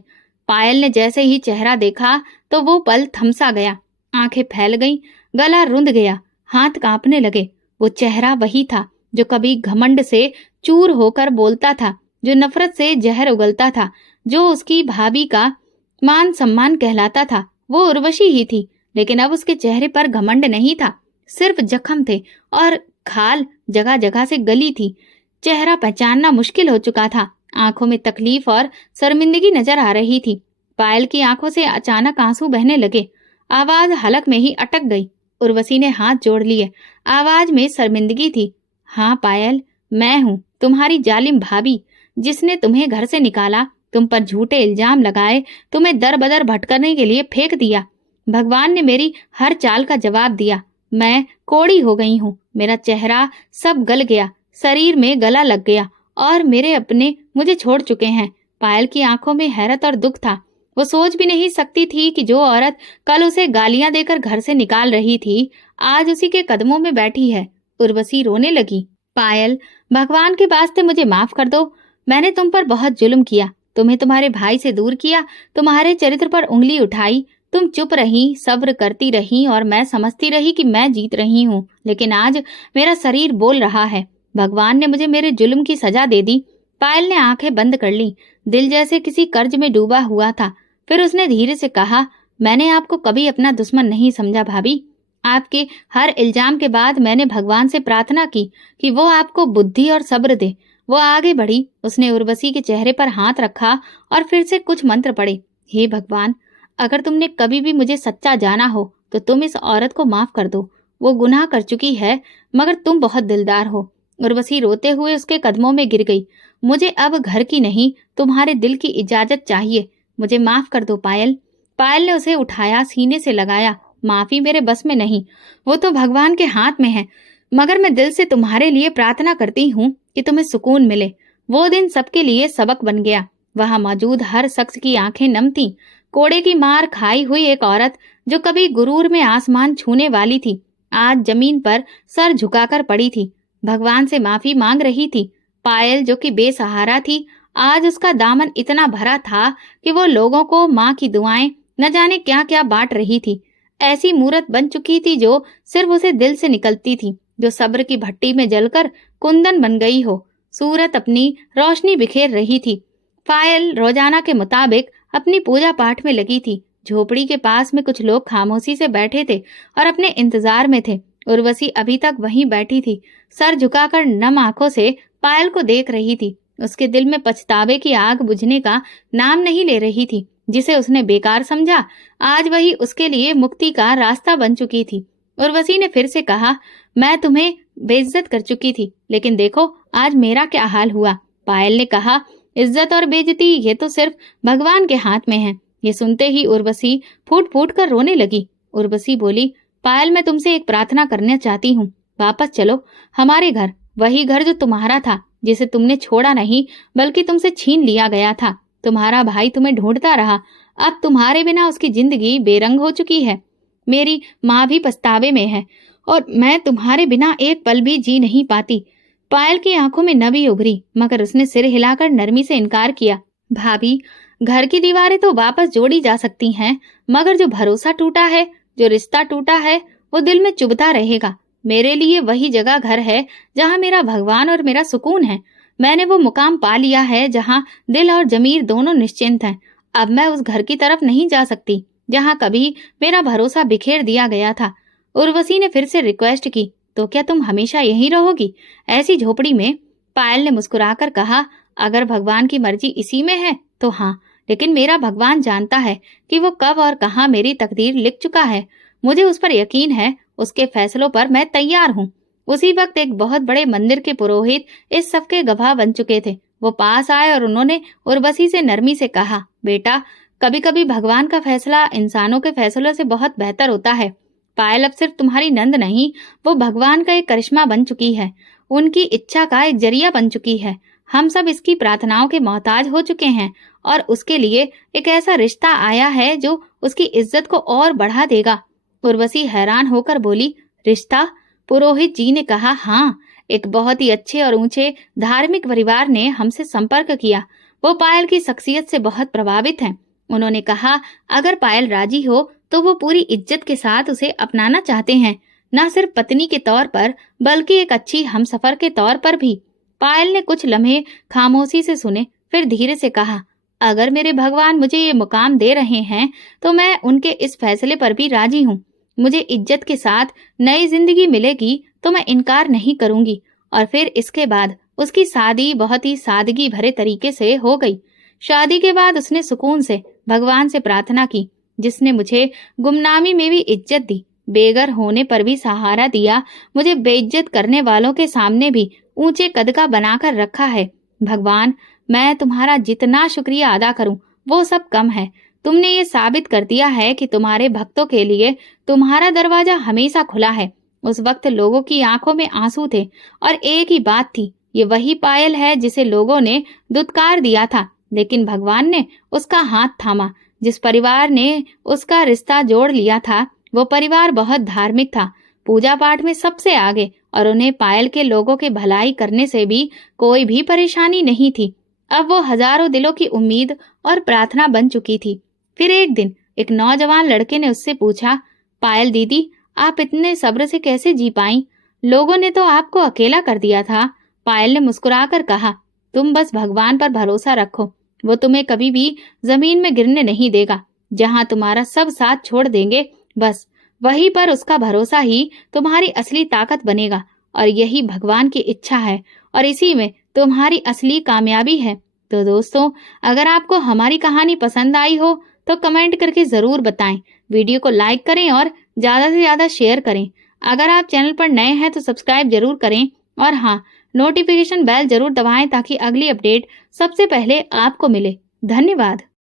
पायल ने जैसे ही चेहरा देखा तो वो पल थमसा गया। आंखें फैल गईं, गला रुंध गया, हाथ कांपने लगे। वो चेहरा वही था जो कभी घमंड से चूर होकर बोलता था, जो नफरत से जहर उगलता था, जो उसकी भाभी का मान सम्मान कहलाता था। वो उर्वशी ही थी, लेकिन अब उसके चेहरे पर घमंड नहीं था, सिर्फ जख्म थे और खाल जगह जगह से गली थी। चेहरा पहचानना मुश्किल हो चुका था। आंखों में तकलीफ और शर्मिंदगी नजर आ रही थी। पायल की आंखों से अचानक आंसू बहने लगे। आवाज हलक में ही अटक गई। उर्वशी ने हाथ जोड़ लिए। आवाज में शर्मिंदगी थी। हाँ पायल, मैं हूँ तुम्हारी जालिम भाभी, जिसने तुम्हें घर से निकाला, तुम पर झूठे इल्जाम लगाए, तुम्हें दर बदर भटकने के लिए फेंक दिया। भगवान ने मेरी हर चाल का जवाब दिया। मैं कोड़ी हो गई हूँ। मेरा चेहरा सब गल गया, शरीर में गला लग गया और मेरे अपने मुझे छोड़ चुके हैं। पायल की आंखों में हैरत और दुख था। वो सोच भी नहीं सकती थी कि जो औरत कल उसे गालियां देकर घर से निकाल रही थी, आज उसी के कदमों में बैठी है। उर्वशी रोने लगी। पायल, भगवान के वास्ते मुझे माफ कर दो। मैंने तुम पर बहुत जुल्म किया, तुम्हें तुम्हारे भाई से दूर किया, तुम्हारे चरित्र पर उंगली उठाई। तुम चुप रही, सब्र करती रही और मैं समझती रही कि मैं जीत रही हूँ। लेकिन आज मेरा शरीर बोल रहा है। भगवान ने मुझे मेरे जुल्म की सजा दे दी। पायल ने आंखें बंद कर ली। दिल जैसे किसी कर्ज में डूबा हुआ था। फिर उसने धीरे से कहा, मैंने आपको कभी अपना दुश्मन नहीं समझा भाभी। आपके हर इल्जाम के बाद मैंने भगवान से प्रार्थना की कि वो आपको बुद्धि और सब्र दे। वो आगे बढ़ी। उसने उर्वशी के चेहरे पर हाथ रखा और फिर से कुछ मंत्र पढ़े। हे भगवान, अगर तुमने कभी भी मुझे सच्चा जाना हो तो तुम इस औरत को माफ कर दो। वो गुनाह कर चुकी है, मगर तुम बहुत दिलदार हो। उर्वशी रोते हुए उसके कदमों में गिर गई। मुझे अब घर की नहीं, तुम्हारे दिल की इजाजत चाहिए। मुझे माफ कर दो पायल। पायल ने उसे उठाया, सीने से लगाया। माफी मेरे बस में नहीं, वो तो भगवान के हाथ में है। मगर मैं दिल से तुम्हारे लिए प्रार्थना करती हूँ कि तुम्हें सुकून मिले। वो दिन सबके लिए सबक बन गया। वहां मौजूद हर शख्स की आंखें नम थीं। कोड़े की मार खाई हुई एक औरत जो कभी गुरूर में आसमान छूने वाली थी, आज जमीन पर सर झुकाकर पड़ी थी, भगवान से माफी मांग रही थी। पायल जो कि बेसहारा थी, आज उसका दामन इतना भरा था कि वो लोगों को माँ की दुआएं न जाने क्या क्या बांट रही थी। ऐसी मूरत बन चुकी थी जो सिर्फ उसे दिल से निकलती थी, जो सब्र की भट्टी में जलकर कुंदन बन गई हो। सूरत अपनी रोशनी बिखेर रही थी। पायल रोजाना के मुताबिक अपनी पूजा पाठ में लगी थी। झोपड़ी के पास में कुछ लोग खामोशी से बैठे थे और अपने इंतजार में थे। उर्वशी अभी तक वहीं बैठी थी, सर झुकाकर नम आंखों से पायल को देख रही थी। उसके दिल में पछतावे की आग बुझने का नाम नहीं ले रही थी। जिसे उसने बेकार समझा, आज वही उसके लिए मुक्ति का रास्ता बन चुकी थी। उर्वशी ने फिर से कहा, मैं तुम्हें बेइज्जत कर चुकी थी, लेकिन देखो आज मेरा क्या हाल हुआ। पायल ने कहा, इज्जत और बेइज्जती ये तो सिर्फ भगवान के हाथ में है। ये सुनते ही उर्वशी फूट फूट कर रोने लगी। उर्वशी बोली, पायल मैं तुमसे एक प्रार्थना करना चाहती हूँ। वापस चलो हमारे घर, वही घर जो तुम्हारा था, जिसे तुमने छोड़ा नहीं बल्कि तुमसे छीन लिया गया था। तुम्हारा भाई तुम्हें ढूंढता रहा, अब तुम्हारे बिना उसकी जिंदगी बेरंग हो चुकी है। मेरी माँ भी पछतावे में है और मैं तुम्हारे बिना एक पल भी जी नहीं पाती। पायल की आंखों में नमी उभरी, मगर उसने सिर हिलाकर नरमी से इनकार किया। भाभी, घर की दीवारें तो वापस जोड़ी जा सकती हैं, मगर जो भरोसा टूटा है, जो रिश्ता टूटा है, वो दिल में चुभता रहेगा। मेरे लिए वही जगह घर है जहाँ मेरा भगवान और मेरा सुकून है। मैंने वो मुकाम पा लिया है जहाँ दिल और जमीर दोनों निश्चिंत हैं। अब मैं उस घर की तरफ नहीं जा सकती जहाँ कभी मेरा भरोसा बिखेर दिया गया था। उर्वशी ने फिर से रिक्वेस्ट की, तो क्या तुम हमेशा यहीं रहोगी, ऐसी झोपड़ी में? पायल ने मुस्कुराकर कहा, अगर भगवान की मर्जी इसी में है तो हाँ, लेकिन मेरा भगवान जानता है कि वो कब और कहाँ मेरी तकदीर लिख चुका है। मुझे उस पर यकीन है, उसके फैसलों पर मैं तैयार हूँ। उसी वक्त एक बहुत बड़े मंदिर के पुरोहित इस सब के गवाह बन चुके थे। वो पास आए और उन्होंने उर्वशी से नरमी से कहा, बेटा, कभी कभी भगवान का फैसला इंसानों के फैसलों से बहुत बेहतर होता है। पायल अब सिर्फ तुम्हारी नंद नहीं, वो भगवान का एक करिश्मा बन चुकी है, उनकी इच्छा का एक जरिया बन चुकी है। हम सब इसकी प्रार्थनाओं के मोहताज हो चुके हैं और उसके लिए एक ऐसा रिश्ता आया है जो उसकी इज्जत को और बढ़ा देगा। उर्वशी हैरान होकर बोली, रिश्ता? पुरोहित जी ने कहा, हाँ, एक बहुत ही अच्छे और ऊंचे धार्मिक परिवार ने हमसे संपर्क किया। वो पायल की शख्सियत से बहुत प्रभावित हैं। उन्होंने कहा, अगर पायल राजी हो तो वो पूरी इज्जत के साथ उसे अपनाना चाहते हैं, न सिर्फ पत्नी के तौर पर बल्कि एक अच्छी हमसफर के तौर पर भी। पायल ने कुछ लम्हे खामोशी से सुने, फिर धीरे से कहा, अगर मेरे भगवान मुझे ये मुकाम दे रहे हैं तो मैं उनके इस फैसले पर भी राजी हूँ। मुझे इज्जत के साथ नई जिंदगी मिलेगी तो मैं इनकार नहीं करूंगी। और फिर इसके बाद उसकी शादी बहुत ही सादगी भरे तरीके से हो गई। शादी के बाद उसने सुकून से भगवान से प्रार्थना की, जिसने मुझे गुमनामी में भी इज्जत दी, बेघर होने पर भी सहारा दिया, मुझे बेइज्जत करने वालों के सामने भी ऊंचे कद का बनाकर रखा है। भगवान, मैं तुम्हारा जितना शुक्रिया अदा करूं वो सब कम है। तुमने ये साबित कर दिया है कि तुम्हारे भक्तों के लिए तुम्हारा दरवाजा हमेशा खुला है। उस वक्त लोगों की आंखों में आंसू थे और एक ही बात थी, ये वही पायल है जिसे लोगों ने दुत्कार दिया था, लेकिन भगवान ने उसका हाथ थामा। जिस परिवार ने उसका रिश्ता जोड़ लिया था, वो परिवार बहुत धार्मिक था, पूजा पाठ में सबसे आगे, और उन्हें पायल के लोगों के भलाई करने से भी कोई भी परेशानी नहीं थी। अब वो हजारों दिलों की उम्मीद और प्रार्थना बन चुकी थी। फिर एक दिन एक नौजवान लड़के ने उससे पूछा, पायल दीदी, आप इतने सब्र से कैसे जी पाई? लोगों ने तो आपको अकेला कर दिया था। पायल ने मुस्कुराकर कहा, तुम बस भगवान पर भरोसा रखो, वो तुम्हें कभी भी जमीन में गिरने नहीं देगा। जहाँ तुम्हारा सब साथ छोड़ देंगे, बस वहीं पर उसका भरोसा ही तुम्हारी असली ताकत बनेगा। और यही भगवान की इच्छा है और इसी में तुम्हारी असली कामयाबी है। तो दोस्तों, अगर आपको हमारी कहानी पसंद आई हो तो कमेंट करके जरूर बताएं, वीडियो को लाइक करें और ज्यादा से ज्यादा शेयर करें। अगर आप चैनल पर नए हैं तो सब्सक्राइब जरूर करें और हाँ, नोटिफिकेशन बेल जरूर दबाएं ताकि अगली अपडेट सबसे पहले आपको मिले। धन्यवाद।